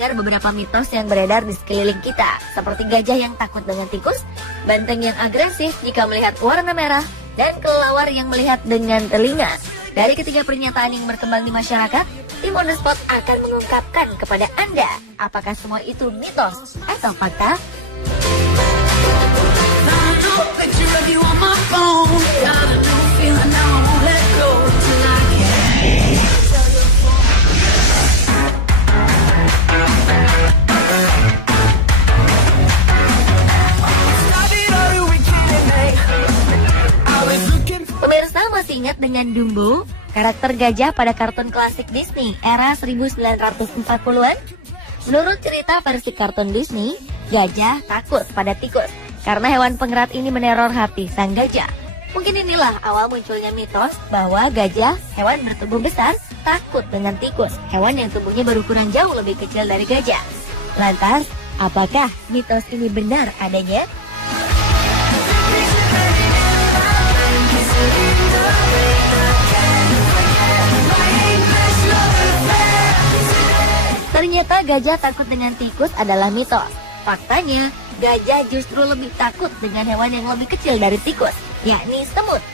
mendengar beberapa mitos yang beredar di sekeliling kita, seperti gajah yang takut dengan tikus, banteng yang agresif jika melihat warna merah, dan kelelawar yang melihat dengan telinga. Dari ketiga pernyataan yang berkembang di masyarakat, tim On The Spot akan mengungkapkan kepada Anda apakah semua itu mitos atau fakta. Pemirsa masih ingat dengan Dumbo, karakter gajah pada kartun klasik Disney era 1940-an? Menurut cerita versi kartun Disney, gajah takut pada tikus karena hewan pengerat ini meneror hati sang gajah. Mungkin inilah awal munculnya mitos bahwa gajah, hewan bertubuh besar, takut dengan tikus, hewan yang tubuhnya berukuran jauh lebih kecil dari gajah. Lantas, apakah mitos ini benar adanya? Ternyata gajah takut dengan tikus adalah mitos. Faktanya, gajah justru lebih takut dengan hewan yang lebih kecil dari tikus, yakni semut.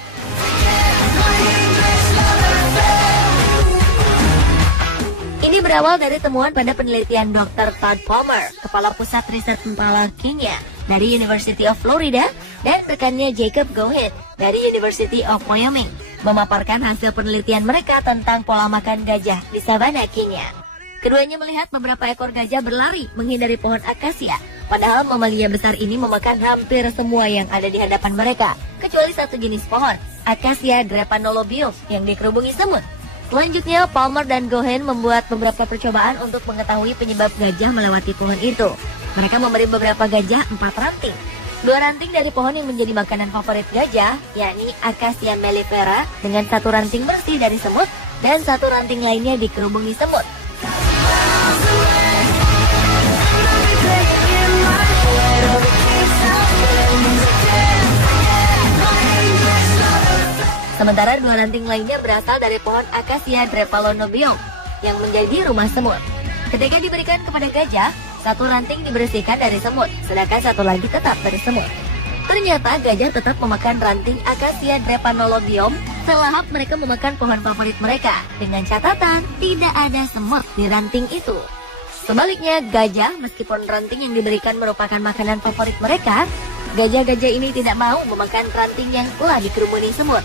Ini berawal dari temuan pada penelitian Dr. Todd Palmer, Kepala Pusat Riset Empala Kenya dari University of Florida, dan rekannya Jacob Goheen dari University of Wyoming, memaparkan hasil penelitian mereka tentang pola makan gajah di savana Kenya. Keduanya melihat beberapa ekor gajah berlari menghindari pohon akasia, padahal mamalia besar ini memakan hampir semua yang ada di hadapan mereka, kecuali satu jenis pohon, Acacia drepanolobium, yang dikerubungi semut. Selanjutnya, Palmer dan Goheen membuat beberapa percobaan untuk mengetahui penyebab gajah melewati pohon itu. Mereka memberi beberapa gajah 4 ranting. 2 ranting dari pohon yang menjadi makanan favorit gajah, yakni Acacia mellifera, dengan 1 ranting bersih dari semut, dan 1 ranting lainnya dikerubungi semut. Sementara 2 ranting lainnya berasal dari pohon Acacia drepanolobium yang menjadi rumah semut. Ketika diberikan kepada gajah, 1 ranting dibersihkan dari semut, sedangkan 1 lagi tetap dari semut. Ternyata gajah tetap memakan ranting Acacia drepanolobium selahap mereka memakan pohon favorit mereka, dengan catatan tidak ada semut di ranting itu. Sebaliknya, gajah meskipun ranting yang diberikan merupakan makanan favorit mereka, gajah-gajah ini tidak mau memakan ranting yang telah dikerumuni semut.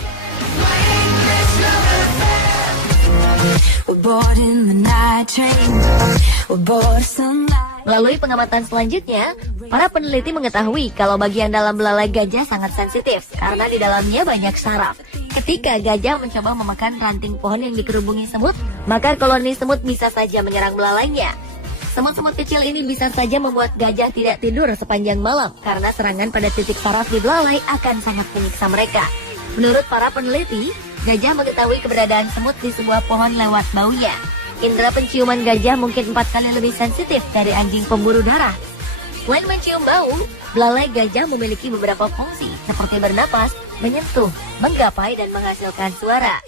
Melalui pengamatan selanjutnya, para peneliti mengetahui kalau bagian dalam belalai gajah sangat sensitif karena di dalamnya banyak saraf. Ketika gajah mencoba memakan ranting pohon yang dikerubungi semut, maka koloni semut bisa saja menyerang belalainya. Semut-semut kecil ini bisa saja membuat gajah tidak tidur sepanjang malam karena serangan pada titik saraf di belalai akan sangat menyiksa mereka. Menurut para peneliti, gajah mengetahui keberadaan semut di sebuah pohon lewat baunya. Indera penciuman gajah mungkin 4 kali lebih sensitif dari anjing pemburu darah. Selain mencium bau, belalai gajah memiliki beberapa fungsi seperti bernapas, menyentuh, menggapai, dan menghasilkan suara.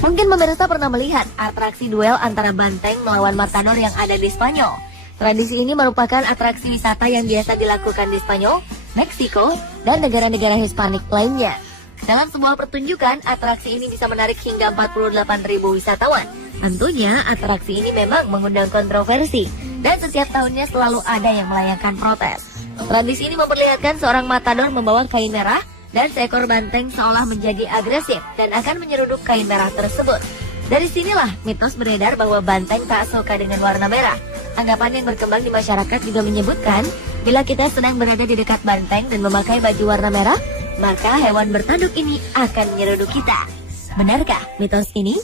Mungkin pemirsa pernah melihat atraksi duel antara banteng melawan matador yang ada di Spanyol. Tradisi ini merupakan atraksi wisata yang biasa dilakukan di Spanyol, Meksiko, dan negara-negara Hispanik lainnya. Dalam sebuah pertunjukan, atraksi ini bisa menarik hingga 48.000 wisatawan. Tentunya, atraksi ini memang mengundang kontroversi, dan setiap tahunnya selalu ada yang melayangkan protes. Tradisi ini memperlihatkan seorang matador membawa kain merah, dan seekor banteng seolah menjadi agresif dan akan menyeruduk kain merah tersebut. Dari sinilah mitos beredar bahwa banteng tak suka dengan warna merah. Anggapan yang berkembang di masyarakat juga menyebutkan, bila kita sedang berada di dekat banteng dan memakai baju warna merah, maka hewan bertanduk ini akan menyeruduk kita. Benarkah mitos ini?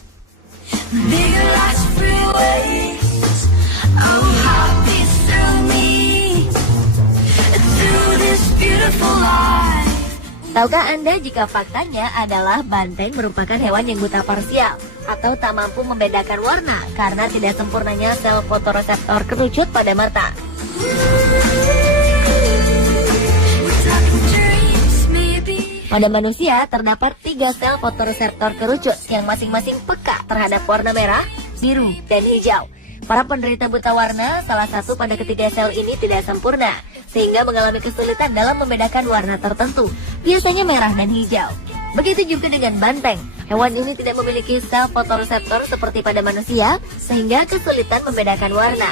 Tahukah Anda jika faktanya adalah banteng merupakan hewan yang buta parsial atau tak mampu membedakan warna karena tidak sempurnanya sel fotoreseptor kerucut pada mata. Pada manusia terdapat 3 sel fotoreseptor kerucut yang masing-masing peka terhadap warna merah, biru, dan hijau. Para penderita buta warna, salah satu pada ketiga sel ini tidak sempurna, sehingga mengalami kesulitan dalam membedakan warna tertentu, biasanya merah dan hijau. Begitu juga dengan banteng. Hewan ini tidak memiliki sel fotoreseptor seperti pada manusia, sehingga kesulitan membedakan warna.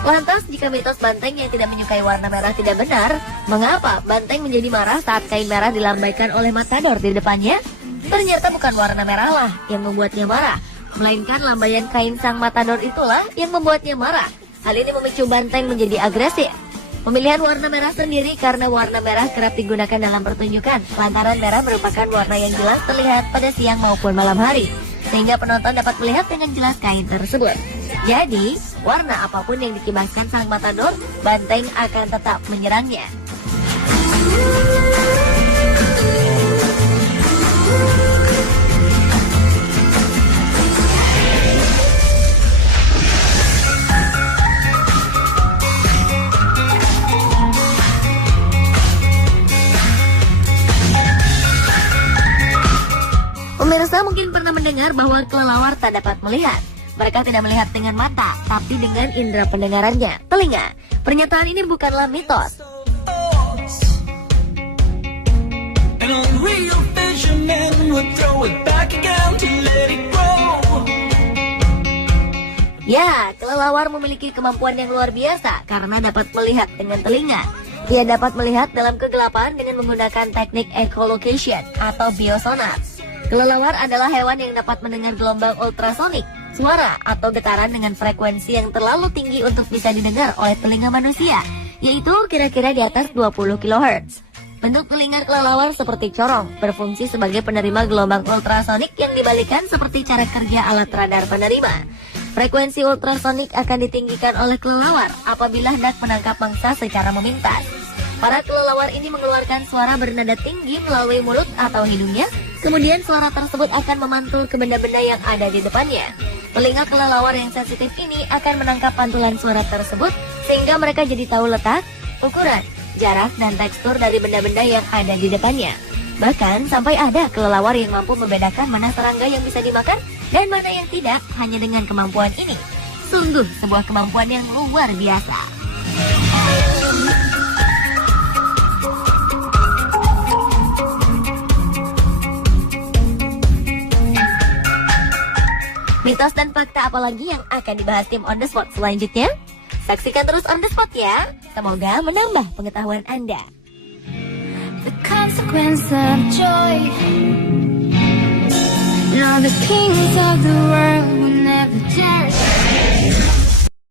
Lantas, jika mitos banteng yang tidak menyukai warna merah tidak benar, mengapa banteng menjadi marah saat kain merah dilambaikan oleh matador di depannya? Ternyata bukan warna merah lah yang membuatnya marah, melainkan lambaian kain sang matador itulah yang membuatnya marah. Hal ini memicu banteng menjadi agresif. Pemilihan warna merah sendiri karena warna merah kerap digunakan dalam pertunjukan, lantaran merah merupakan warna yang jelas terlihat pada siang maupun malam hari, sehingga penonton dapat melihat dengan jelas kain tersebut. Jadi, warna apapun yang dikibaskan sang matador, banteng akan tetap menyerangnya. Pemirsa mungkin pernah mendengar bahwa kelelawar tak dapat melihat. Mereka tidak melihat dengan mata, tapi dengan indera pendengarannya, telinga. Pernyataan ini bukanlah mitos. Ya, kelelawar memiliki kemampuan yang luar biasa karena dapat melihat dengan telinga. Dia dapat melihat dalam kegelapan dengan menggunakan teknik echolocation atau biosonar. Kelelawar adalah hewan yang dapat mendengar gelombang ultrasonik, suara atau getaran dengan frekuensi yang terlalu tinggi untuk bisa didengar oleh telinga manusia, yaitu kira-kira di atas 20 kHz. Bentuk telinga kelelawar seperti corong, berfungsi sebagai penerima gelombang ultrasonik yang dibalikan seperti cara kerja alat radar penerima. Frekuensi ultrasonik akan ditinggikan oleh kelelawar apabila hendak menangkap mangsa secara memintas. Para kelelawar ini mengeluarkan suara bernada tinggi melalui mulut atau hidungnya, kemudian suara tersebut akan memantul ke benda-benda yang ada di depannya. Telinga kelelawar yang sensitif ini akan menangkap pantulan suara tersebut, sehingga mereka jadi tahu letak, ukuran, jarak, dan tekstur dari benda-benda yang ada di depannya. Bahkan sampai ada kelelawar yang mampu membedakan mana serangga yang bisa dimakan dan mana yang tidak hanya dengan kemampuan ini. Sungguh sebuah kemampuan yang luar biasa. Mitos dan fakta apalagi yang akan dibahas tim On The Spot selanjutnya? Saksikan terus On The Spot ya. Semoga menambah pengetahuan Anda. The consequence of joy. Now the kings of the world will never dare